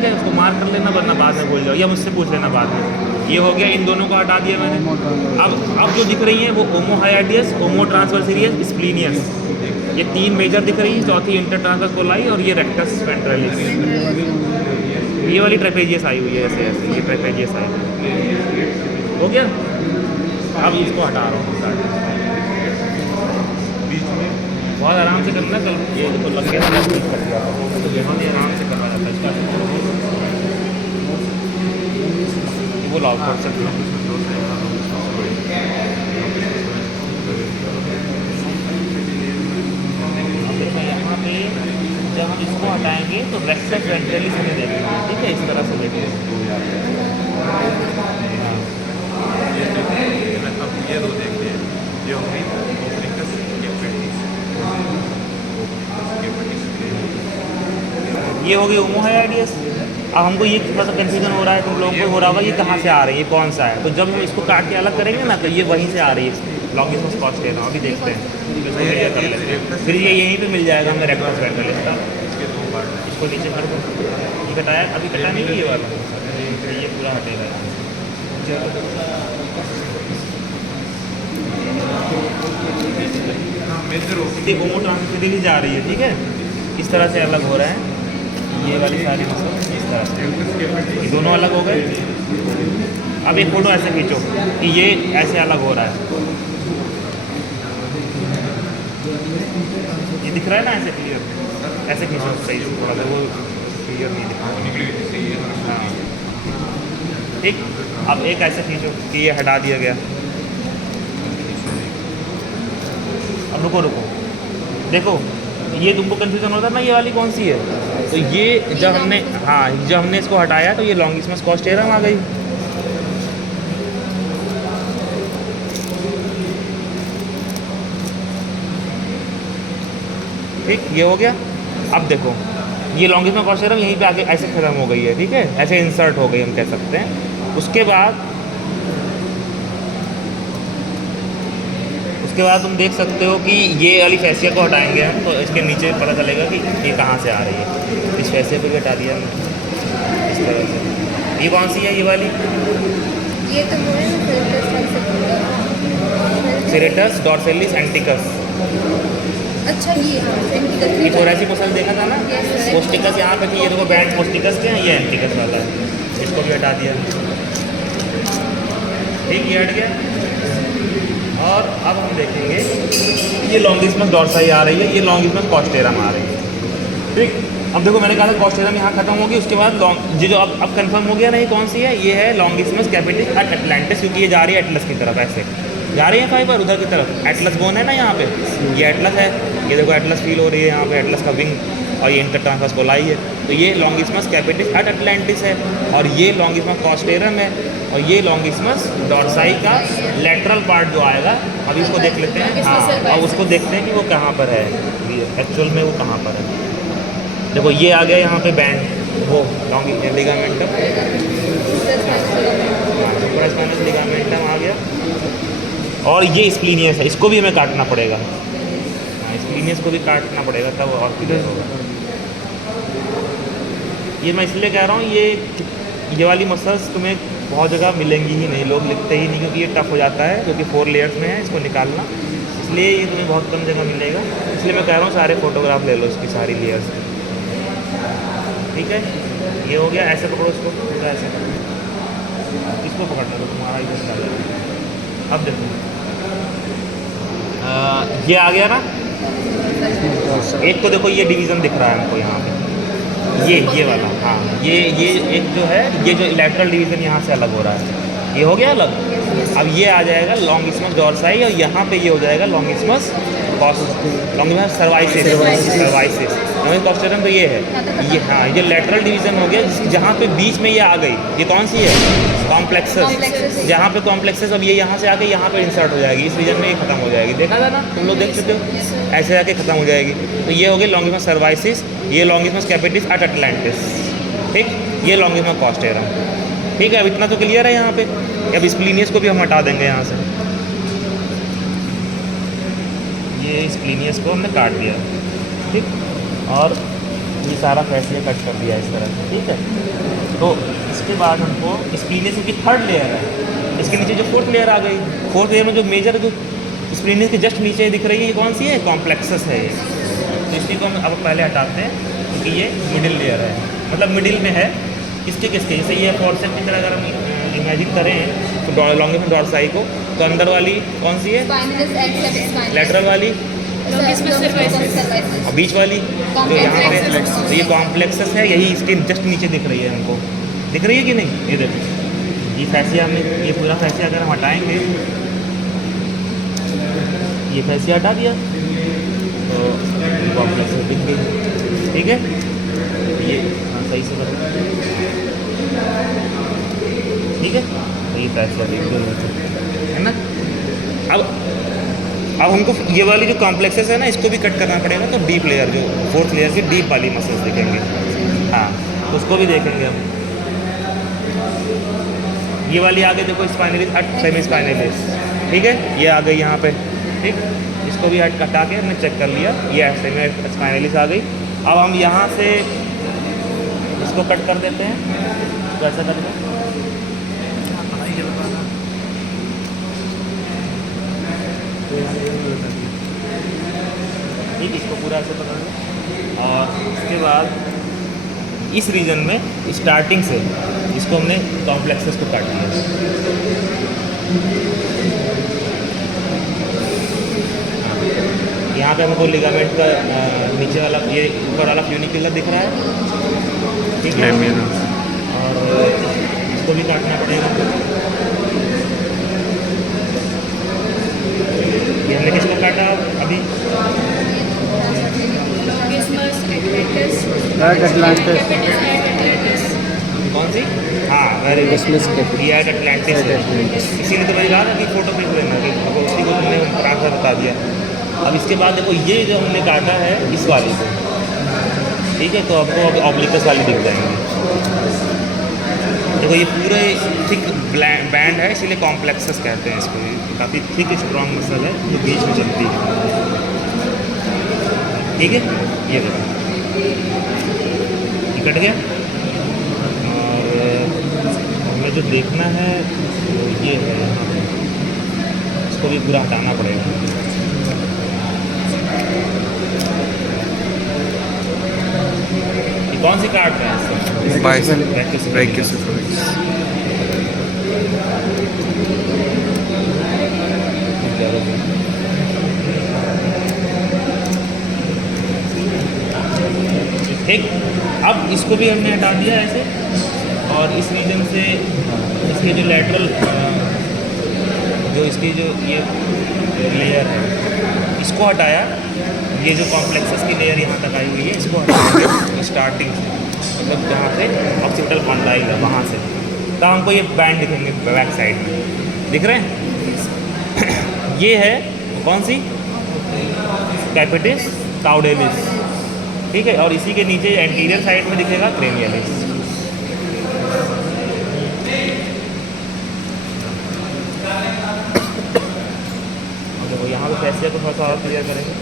ठीक है, उसको मार्क कर लेना वरना बाद में भूल जाओ, या मुझसे पूछ लेना बाद में। ये हो गया, इन दोनों को हटा दिया मैंने। अब जो दिख रही हैं वो ओमोहाइडियस, ओमो ट्रांसवर्स सीरीज, स्प्लीनियस, ये 3 मेजर दिख रही है, चौथी इंटर ट्रांसवर्स कोलाई और ये रेक्टस वेंट्रलिस। ये वाली ट्रेपेजियस आई हुई है ऐसे ऐसे, ये ट्रेपेजियस आई। हो गया, अब इसको हटा रहा हूँ बहुत आराम से करना। कल ये तो लग गया था ठीक कर दिया, तो यहाँ भी आराम से करना जाता है इसका। वो लॉक कर सकते हैं यहाँ पे। जब हम इसको हटाएंगे तो रेक्टस वेंट्रलिस हमें देखेंगे, ठीक है, इस तरह से देखेंगे। ये दो देखिए, ये हो गई ओब्लिकस कैपिटिस, ये हो गई ओमोहाइडियस। अब हमको ये थोड़ा सा कन्फ्यूजन हो रहा है, तुम लोगों को हो रहा होगा ये कहाँ से आ रही है, ये कौन सा है। तो जब हम इसको काट के अलग करेंगे ना, तो ये वहीं से आ रही है, लॉन्गिस्मस कॉस्टेरा। अभी देखते हैं, फिर ये यहीं पे मिल जाएगा हमें रेक्टस वेंट्रलिस का। इसको नीचे कर दो, ये कटाया, अभी कटा नहीं ये वाला, ये पूरा हटेगा। ओमो ट्रांसवर्स जा रही है, ठीक है, इस तरह से अलग हो रहा है। ये वाली सारी मसल इस तरह से, ये दोनों अलग हो गए। अब एक फोटो ऐसे खींचो कि ये ऐसे अलग हो रहा है, ये दिख रहा है ना ऐसे क्लियर, ऐसे खींचो सही से, थोड़ा सा वो क्लियर नहीं दिखा। हाँ ठीक, अब एक ऐसे खींचो कि ये हटा दिया गया। अब रुको रुको, देखो ये तुमको कंफ्यूजन होता है ना, ये वाली कौन सी है। तो ये जब हमने, हाँ जब हमने इसको हटाया तो ये लॉन्गिस्मस कॉस्टेरम आ गई। ठीक, ये हो गया। अब देखो ये लॉन्गिस्मस कॉस्टेरम यहीं पे आके ऐसे खत्म हो गई है, ठीक है, ऐसे इंसर्ट हो गई हम कह सकते हैं। उसके बाद तुम देख सकते हो कि ये वाली फैसिया को हटाएंगे हम, तो इसके नीचे पता चलेगा कि ये कहाँ से आ रही है। इस फैसिया को भी हटा दिया हमने इस तरह से। ये कौन सी है, ये वाली ये तो वो है सेरेटस डॉर्सेलिस एंटिकस। अच्छा ये ये थोरेसिक मसल देखा था ना, पोस्टिकस यहाँ पे थी, ये देखो बैंड पोस्टिकस के हैं, ये एंटिकस वाला है, इसको भी हटा दिया। ठीक, ये हट गया। और अब हम देखेंगे ये लॉन्गिस्मस डॉर्साई आ रही है, ये लॉन्गिस्मस कॉस्टेरम आ रही है। ठीक, अब देखो मैंने कहा था कॉस्टेरम यहाँ खत्म होगी, उसके बाद ये जो अब कंफर्म हो गया ना, ये कौन सी है, ये है लॉन्गिस्मस कैपिटिस एट अटलांटिस, क्योंकि ये जा रही है एटलस की तरफ, ऐसे जा रही है फाइबर उधर की तरफ। एटलस बोन है ना यहाँ पे, ये एटलस है, ये देखो एटलस फील हो रही है यहाँ पे, एटलस का विंग, और ये इंटर ट्रांसवर्स कोलाई है। तो ये लॉन्गिस्मस कैपिटिस एट अटलांटिस है, और ये लॉन्गिस्मस कॉस्टेरम है, और ये लॉन्गिस्मस डॉर्साई का लेटरल पार्ट जो आएगा, अभी इसको देख लेते हैं। हाँ, और उसको देखते हैं कि वो कहाँ पर है, एक्चुअल में वो कहाँ पर है। देखो ये आ गया यहाँ पे बैंड, वो लिगामेंटम, सुप्रास्पाइनस लिगामेंटम आ गया, और ये स्प्लीनियस है, इसको भी हमें काटना पड़ेगा। स्प्लीनियस को भी काटना पड़ेगा, तब और क्लियर होगा। ये मैं इसलिए कह रहा हूँ, ये वाली मसल्स तुम्हें बहुत जगह मिलेंगी ही नहीं, लोग लिखते ही नहीं, क्योंकि ये टफ हो जाता है, क्योंकि 4 लेयर्स में है, इसको निकालना, इसलिए ये तुम्हें बहुत कम जगह मिलेगा। इसलिए मैं कह रहा हूँ सारे फोटोग्राफ ले लो इसकी, सारी लेयर्स की। ठीक है, ये हो गया। ऐसे पकड़ो इसको, ऐसे इसको पकड़ना तो तुम्हारा इधर चल जाएगा। अब देखो ये आ गया ना, एक तो देखो ये डिवीज़न दिख रहा है हमको यहाँ पे, ये वाला, हाँ ये एक जो है, ये जो लैटरल डिवीज़न यहाँ से अलग हो रहा है, ये हो गया अलग। अब ये आ जाएगा लॉन्गिस्मस डॉर्साई, और यहाँ पे ये हो जाएगा लॉन्गिस्मस लॉन्गिस्मस सर्वाइसिस। लॉन्गिस्मस कॉस्टेरम तो ये है, ये हाँ ये लेटरल डिवीज़न हो गया, जहाँ पे बीच में ये आ गई, ये कौन सी है, कॉम्प्लेक्सस, जहाँ पे कॉम्प्लेक्सस, अब ये यहाँ से आके यहाँ पे इंसर्ट हो जाएगी, इस रीजन में ये खत्म हो जाएगी। देखा था ना, तुम लोग देख चुके हो, ऐसे आके खत्म हो जाएगी। तो ये हो गया लॉन्गिस्मस सर्वाइसिस, ये लॉन्गिस्मस कैपिटिस एट अटलांटिस। ठीक, ये लॉन्गिस्मस कॉस्टेरम। ठीक है, अब इतना तो क्लियर है यहाँ पे। अब स्प्लीनियस को भी हम हटा देंगे यहाँ से, ये स्प्लीनियस को हमने काट दिया। ठीक, और ये सारा फैसिया कट कर दिया इस तरह से, ठीक है। तो इसके बाद हमको स्प्लीनिस की थर्ड लेयर है, इसके नीचे जो फोर्थ लेयर आ गई। फोर्थ लेयर में जो मेजर जो स्प्लीनिस के जस्ट नीचे दिख रही है, ये कौन सी है? कॉम्प्लेक्सस है ये। तो इसी को हम अब पहले हटाते हैं क्योंकि ये मिडिल लेयर है, मतलब मिडिल में है। किसके किसके, जैसे ये फॉर्सेप की तरह अगर हम इमेजिन करें तो लॉन्गिस में डॉर्साई को, तो अंदर वाली कौन सी है? Spinous and subspinous. लेटरल वाली, Longus में cervices. और बीच वाली जो यहाँ पे, तो ये कॉम्प्लेक्सस है, यही इसके जस्ट नीचे दिख रही है हमको। दिख रही है कि नहीं? ये देखो, ये फैसिया में, ये पूरा फैसिया अगर हम हटाएंगे, ये फैसिया हटा दिया तो कॉम्प्लेक्सस दिख गई, ठीक है। ये सही से करो, ठीक है। तो ये फैसिया दिख गई है ना। अब हमको ये वाली जो कॉम्प्लेक्सेस है ना, इसको भी कट करना पड़ेगा। तो डीप लेयर, जो फोर्थ लेयर की डीप वाली मसल्स दिखेंगे, हाँ, तो उसको भी देखेंगे हम। ये वाली आगे देखो, स्पाइनलिस, सेमी स्पाइनलिस, ठीक है, ये आ गई यहाँ पे, ठीक। इसको भी हटा के हमने चेक कर लिया, ये सेमी स्पाइनलिस आ गई। अब हम यहाँ से इसको कट कर देते हैं, तो ऐसा करके ठीक, इसको पूरा ऐसे पकड़ लो। और उसके बाद इस रीजन में स्टार्टिंग से इसको हमने कॉम्प्लेक्सेस को काट दिया। यहाँ पे हमको लिगामेंट का नीचे वाला, ये ऊपर वाला फ्यूनिकुलर दिख रहा है, ठीक है। और इसको भी काटना पड़ेगा। ये हमने किसको काटा अभी? कौन सी? हाँ, वेरी गुड, ये एटलांटिस है। इसीलिए तो मैंने कहा ना कि फोटो प्रिंट लेना, कि अब उसी को तुमने ट्रांसफर बता दिया। अब इसके बाद देखो, ये जो हमने काटा है इस वाली को, ठीक है, तो आपको अब ऑब्लिकस वाली दिख जाएंगे। देखो ये पूरे थिक बैंड है, इसीलिए कॉम्प्लेक्सस कहते हैं इसको। काफ़ी थिक स्ट्रॉन्ग मसल है जो बीच में चलती है, ठीक है। ये देखो, ये कट गया। और हमें जो देखना है वो ये है, इसको भी पूरा हटाना पड़ेगा। ये कौन सी काट रहे हैं? ठीक, अब इसको भी हमने हटा दिया ऐसे। और इस रीजन से इसके जो लेटरल, जो इसकी जो ये लेयर है, इसको हटाया। ये जो कॉम्प्लेक्सस की लेयर यहाँ तक आई हुई है, इसको हटाया स्टार्टिंग से, मतलब जहाँ से ऑक्सीपिटल कॉन्डाइल है वहाँ से। तो हमको ये बैंड दिखेंगे बैक साइड में, दिख रहे हैं? ये है कौन सी? कैपिटिस काउडेलिस, ठीक है। और इसी के नीचे एंटीरियर साइड में दिखेगा क्रेनियलिस। देखो यहाँ पे फैसिया को थोड़ा सा और क्लियर करेंगे,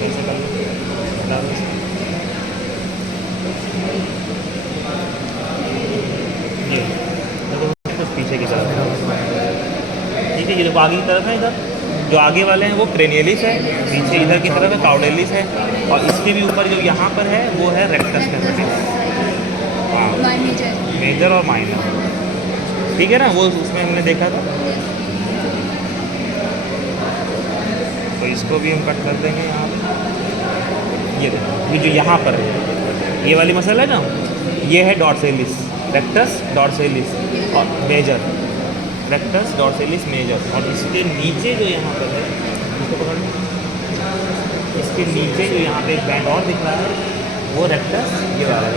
कैसे कर लो। ये देखो कुछ पीछे की तरफ, ठीक है। ये देखो आगे की तरफ है, इधर जो आगे वाले हैं वो क्रेनियलिस है, पीछे इधर की तरफ है काउडेलिस है। और इसके भी ऊपर जो यहाँ पर है वो है रेक्टस कैपिटिस, हाँ, मेजर और माइनर, ठीक है ना। वो उसमें हमने देखा था। तो इसको भी हम कट कर देंगे यहाँ पे। ये देखो, ये जो यहाँ पर है ये वाली मसल है ना, ये है डॉर्सेलिस, रेक्टस डॉर्सेलिस और मेजर, रेक्टस डॉर्सेलिस मेजर। और इसके नीचे जो यहाँ पर है, इसको पकड़ लो, इसके नीचे जो यहाँ पे एक बैंड और दिख रहा है वो रेक्टस, ये वाला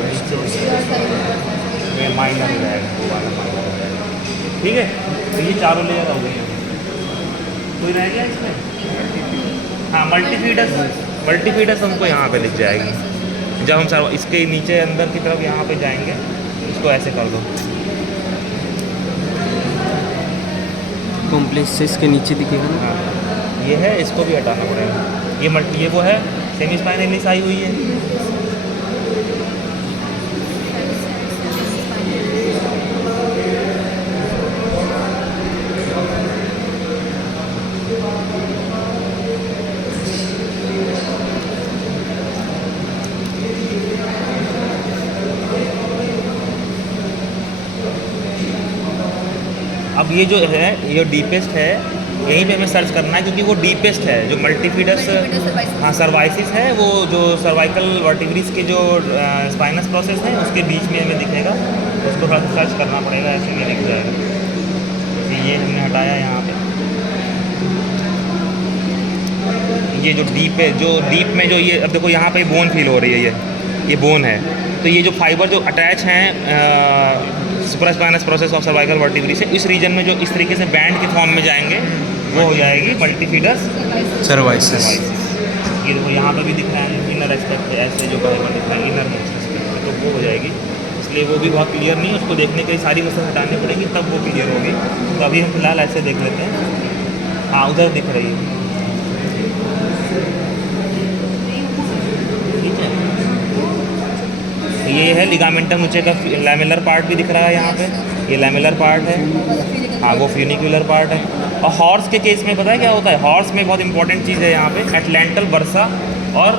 ये माइनर बैंड, वो वाला माइनर, ठीक है। तो ये चारों लेयर हो गई हैं। कोई रह गया इसमें? हाँ, मल्टीफीडस हमको यहाँ पे दिख जाएगी। जब हम इसके नीचे अंदर की तरफ यहाँ पे जाएंगे, इसको ऐसे कर दो, कॉम्प्लेक्सेस के नीचे दिखेगा ना। हाँ, ये है, इसको भी हटाना पड़ेगा। ये वो है सेमी स्पाइनलिस आई हुई है, अब ये जो है ये डीपेस्ट है, यहीं पे हमें सर्च करना है क्योंकि वो डीपेस्ट है। जो मल्टीफिडस हाँ सर्वाइसिस है, वो जो सर्वाइकल वर्टिब्रिस के जो स्पाइनस प्रोसेस है उसके बीच में हमें दिखेगा, उसको थोड़ा सा सर्च करना पड़ेगा, ऐसे में दिख जाएगा। तो ये हमने हटाया यहाँ पे। ये जो डीप है, जो डीप में जो ये अब देखो यहाँ पे बोन फील हो रही है, ये बोन है। तो ये जो फाइबर जो अटैच हैं supraspinous process of cervical vertebrae से, इस रीजन में जो इस तरीके से बैंड के फॉर्म में जाएंगे वो हो जाएगी मल्टीफिडस सर्वाइसिस। ये देखो यहाँ पर भी दिख रहा है इनर एस्पेक्ट, ऐसे जो फाइबर दिख रहा है इनर मोस्ट एस्पेक्ट, तो वो हो जाएगी। इसलिए वो भी बहुत क्लियर नहीं है, उसको देखने के लिए सारी मसल हटानी पड़ेगी तब वो क्लियर होगी। तो अभी हम फिलहाल ऐसे देख लेते हैं। हाँ उधर दिख रही है, ठीक है। ये है लिगामेंटम नीचे का लैमेलर पार्ट भी दिख रहा है यहाँ पे, ये लैमेलर पार्ट है। हाँ वो फ्यूनिकुलर पार्ट है। और हॉर्स के केस में पता है क्या होता है, हॉर्स में बहुत इंपॉर्टेंट चीज़ है यहाँ पे एटलेंटल बर्सा, और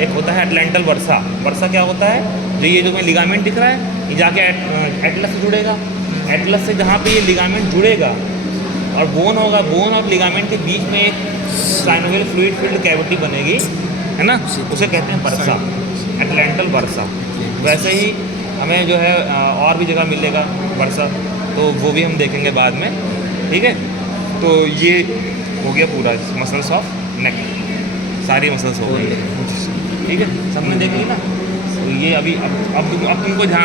एक होता है एटलेंटल बर्सा। बर्सा क्या होता है, जो ये जो मैं लिगामेंट दिख रहा है ये जाके एटलस से जुड़ेगा, एटलस से जहाँ पे ये लिगामेंट जुड़ेगा और बोन होगा, बोन और लिगामेंट के बीच में एक साइनोवियल फ्लूइड फिल्ड कैविटी बनेगी, है ना, उसे कहते हैं बर्सा, एटलेंटल बर्सा। वैसे ही हमें जो है और भी जगह मिलेगा बर्सा, तो वो भी हम देखेंगे बाद में, ठीक है। तो ये हो गया पूरा मसल्स ऑफ नेक, सारी मसल्स हो गई, ठीक है, सबने देख ली ना। तो ये अभी अब तुमको ध्यान